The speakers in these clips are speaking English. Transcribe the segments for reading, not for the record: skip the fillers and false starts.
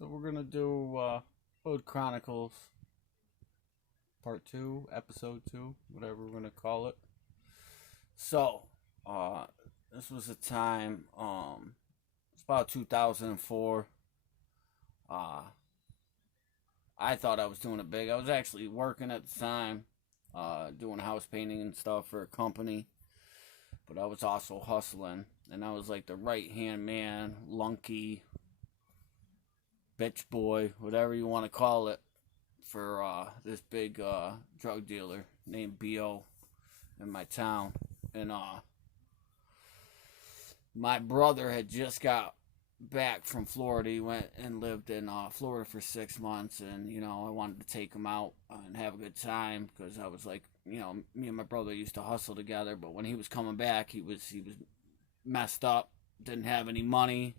So we're gonna do Hood Chronicles Part 2, Episode 2, whatever we're gonna call it. So, uh, this was a time, it's about 2004. Uh, I thought I was doing it big. I was actually working at the time, doing house painting and stuff for a company, but I was also hustling, and I was like the right hand man, lunky, bitch boy, whatever you want to call it, for this big drug dealer named B.O. in my town. And my brother had just got back from Florida. He went and lived in Florida for 6 months, and I wanted to take him out and have a good time because I was like, me and my brother used to hustle together. But when he was coming back, he was messed up, didn't have any money.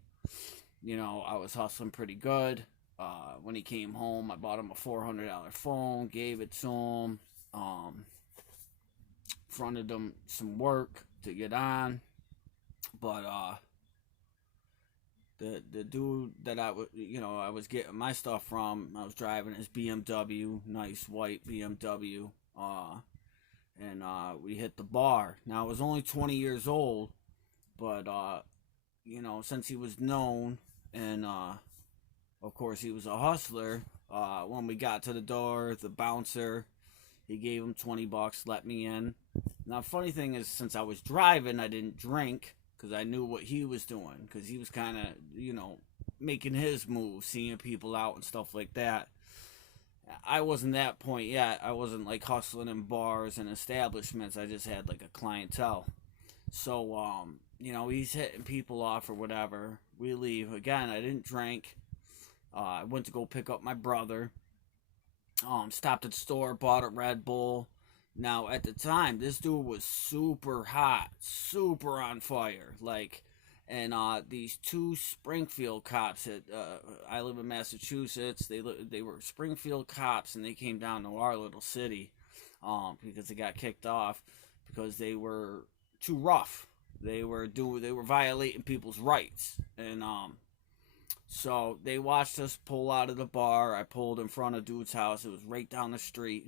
I was hustling pretty good. When he came home, I bought him a $400 phone, gave it to him, fronted him some work to get on. But the dude that I was getting my stuff from, I was driving his BMW, nice white BMW, and we hit the bar. Now I was only 20 years old, but since he was known and of course he was a hustler, when we got to the door, the bouncer, he gave him $20, let me in. Now funny thing is, since I was driving, I didn't drink because I knew what he was doing, because he was kind of making his moves, seeing people out and stuff like that. I wasn't that point yet. I wasn't like hustling in bars and establishments. I just had like a clientele. So he's hitting people off or whatever. We leave. Again, I didn't drink. I went to go pick up my brother. Stopped at the store, bought a Red Bull. Now, at the time, this dude was super hot, super on fire. And these two Springfield cops I live in Massachusetts. They were Springfield cops, and they came down to our little city because they got kicked off because they were too rough. They were violating people's rights, and so they watched us pull out of the bar. I pulled in front of dude's house. It was right down the street.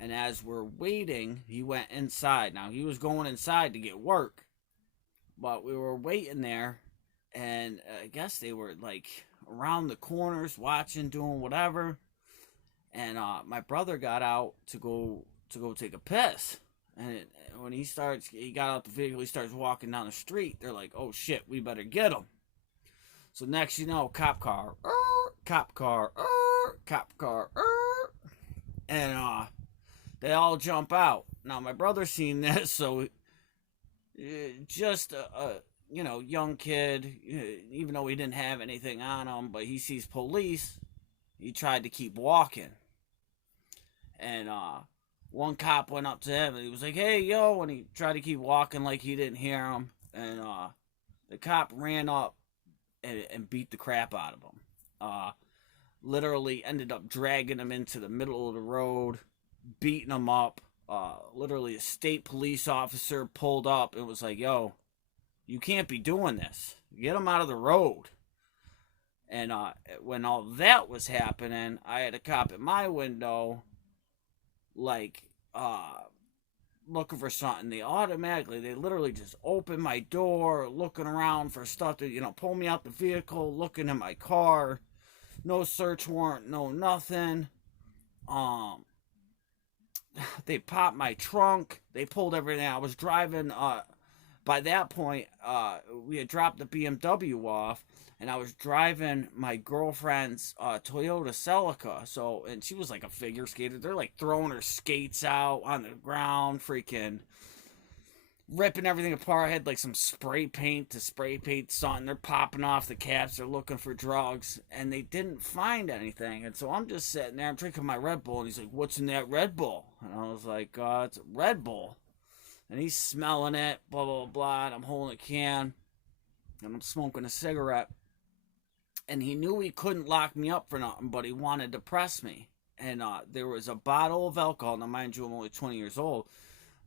And as we're waiting, he went inside. Now, he was going inside to get work, but we were waiting there, and I guess they were like around the corners watching, doing whatever. And my brother got out to go take a piss. And when he got out the vehicle, he starts walking down the street. They're like, "Oh shit, we better get him." So next you know, cop car, cop car, cop car, and they all jump out. Now my brother seen this, so just a young kid, even though he didn't have anything on him, but he sees police. He tried to keep walking, and one cop went up to him and he was like, "Hey, yo," and he tried to keep walking like he didn't hear him, and the cop ran up and beat the crap out of him. Literally ended up dragging him into the middle of the road, beating him up. Literally a state police officer pulled up and was like, "Yo, you can't be doing this. Get him out of the road." And when all that was happening, I had a cop at my window, like, looking for something. They literally just opened my door, looking around for stuff to, pull me out the vehicle, looking in my car. No search warrant, no nothing. They popped my trunk. They pulled everything. I was driving, by that point, we had dropped the BMW off, and I was driving my girlfriend's Toyota Celica. So, and she was like a figure skater. They're like throwing her skates out on the ground, freaking ripping everything apart. I had like some spray paint to spray paint something. They're popping off the caps. They're looking for drugs, and they didn't find anything. And so I'm just sitting there. I'm drinking my Red Bull, and he's like, "What's in that Red Bull?" And I was like, "It's a Red Bull." And he's smelling it, blah, blah, blah. And I'm holding a can, and I'm smoking a cigarette. And he knew he couldn't lock me up for nothing, but he wanted to press me. And there was a bottle of alcohol. Now, mind you, I'm only 20 years old.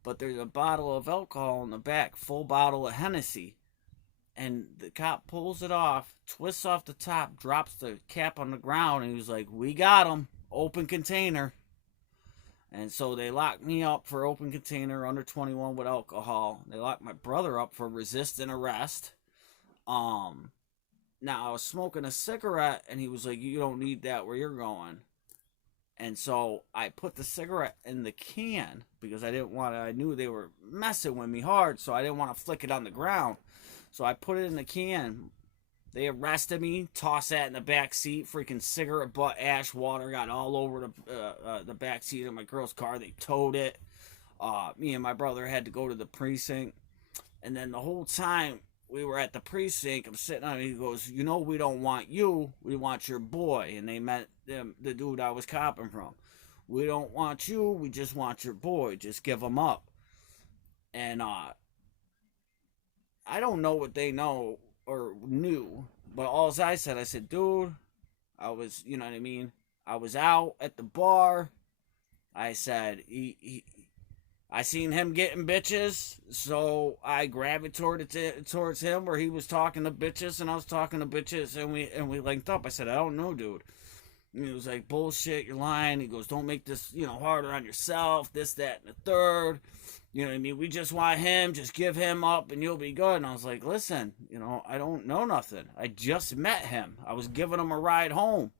But there's a bottle of alcohol in the back, full bottle of Hennessy. And the cop pulls it off, twists off the top, drops the cap on the ground, and he was like, "We got him. Open container." And so they locked me up for open container, under 21 with alcohol. They locked my brother up for resisting arrest. Now I was smoking a cigarette, and he was like, "You don't need that where you're going." And so I put the cigarette in the can because I knew they were messing with me hard, so I didn't want to flick it on the ground. So I put it in the can. They arrested me, tossed that in the back seat. Freaking cigarette butt ash water got all over the back seat of my girl's car. They towed it. Me and my brother had to go to the precinct. And then the whole time we were at the precinct, I'm sitting on it. He goes, "You know, we don't want you. We want your boy." And they meant the dude I was copping from. "We don't want you. We just want your boy. Just give him up." And I don't know what they know or knew, but all I said, "Dude, I was, you know what I mean? I was out at the bar." I said, I seen him getting bitches, so I gravitated towards him where he was talking to bitches and I was talking to bitches, and we linked up. I said, "I don't know, dude." And he was like, "Bullshit, you're lying." He goes, "Don't make this, harder on yourself, this, that, and the third. You know what I mean? We just want him, just give him up and you'll be good." And I was like, "Listen, I don't know nothing. I just met him. I was giving him a ride home."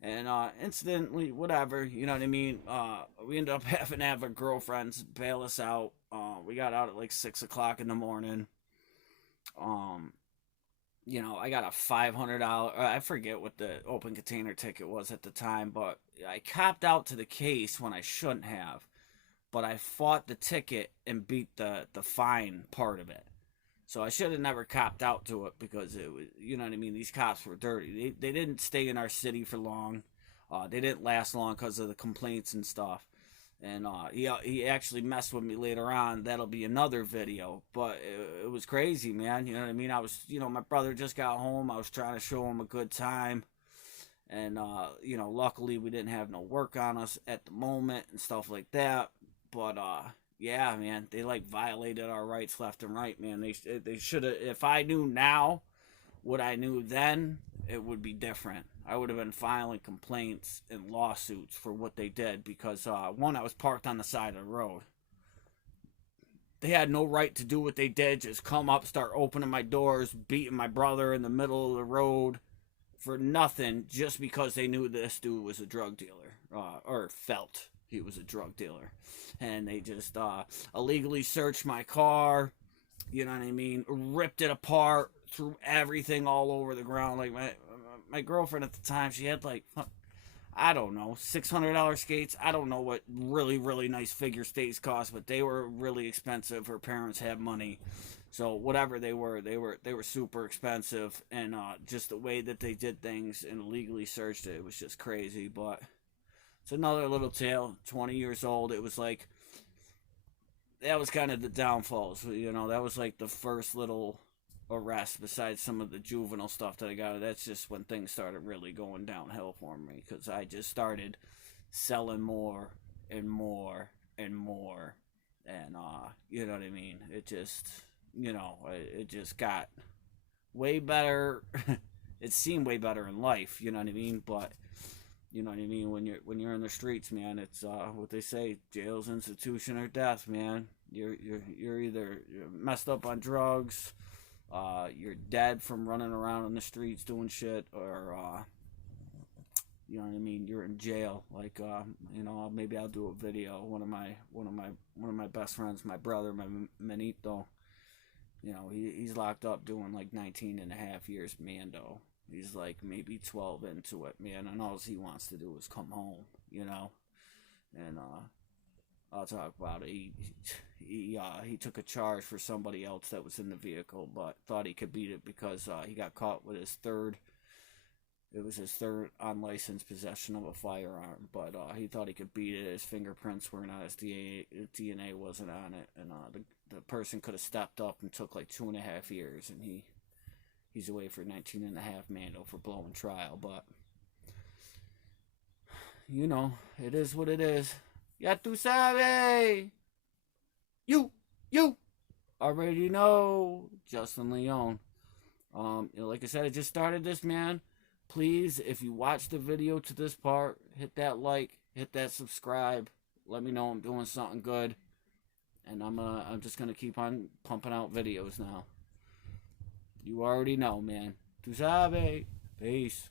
And instantly, whatever, you know what I mean? We ended up having to have our girlfriends bail us out. We got out at like 6 o'clock in the morning. I got a $500, I forget what the open container ticket was at the time, but I copped out to the case when I shouldn't have. But I fought the ticket and beat the fine part of it. So I should have never copped out to it because it was, you know what I mean? These cops were dirty. They didn't stay in our city for long. They didn't last long because of the complaints and stuff. And he actually messed with me later on. That'll be another video. But it was crazy, man. You know what I mean? I was, my brother just got home. I was trying to show him a good time. And, luckily we didn't have no work on us at the moment and stuff like that. But, yeah, man, they violated our rights left and right, man. They should have. If I knew now what I knew then, it would be different. I would have been filing complaints and lawsuits for what they did because one, I was parked on the side of the road. They had no right to do what they did. Just come up, start opening my doors, beating my brother in the middle of the road for nothing, just because they knew this dude was a drug dealer or felt he was a drug dealer. And they just illegally searched my car, you know what I mean, ripped it apart, threw everything all over the ground. Like my girlfriend at the time, she had I don't know, $600 skates. I don't know what really, really nice figure skates cost, but they were really expensive. Her parents had money. So whatever they were super expensive. And just the way that they did things and illegally searched it was just crazy. But it's another little tale. 20 years old. It was that was kind of the downfalls. That was the first little arrest besides some of the juvenile stuff that I got. That's just when things started really going downhill for me because I just started selling more and more and more. And, you know what I mean? It just, it just got way better. It seemed way better in life, you know what I mean? But you know what I mean? When you're in the streets, man, it's what they say: jail's institution or death, man. You're either messed up on drugs, you're dead from running around in the streets doing shit, or you know what I mean? You're in jail. Maybe I'll do a video. One of my best friends, my brother, my Manito. He's locked up doing 19 and a half years Mando. He's maybe 12 into it, man, and all he wants to do is come home, and I'll talk about it. He took a charge for somebody else that was in the vehicle, but thought he could beat it because he got caught with his third unlicensed possession of a firearm, but he thought he could beat it. His fingerprints weren't on, his DNA wasn't on it, and the person could have stepped up and took 2.5 years, and he's away for 19 and a half Mando for blowing trial. But it is what it is. Ya tu sabe. You already know. Justin Leone. Like I said, I just started this, man. Please, if you watch the video to this part, hit that like, hit that subscribe. Let me know I'm doing something good, and I'm just gonna keep on pumping out videos now. You already know, man. Tu sabe. Peace.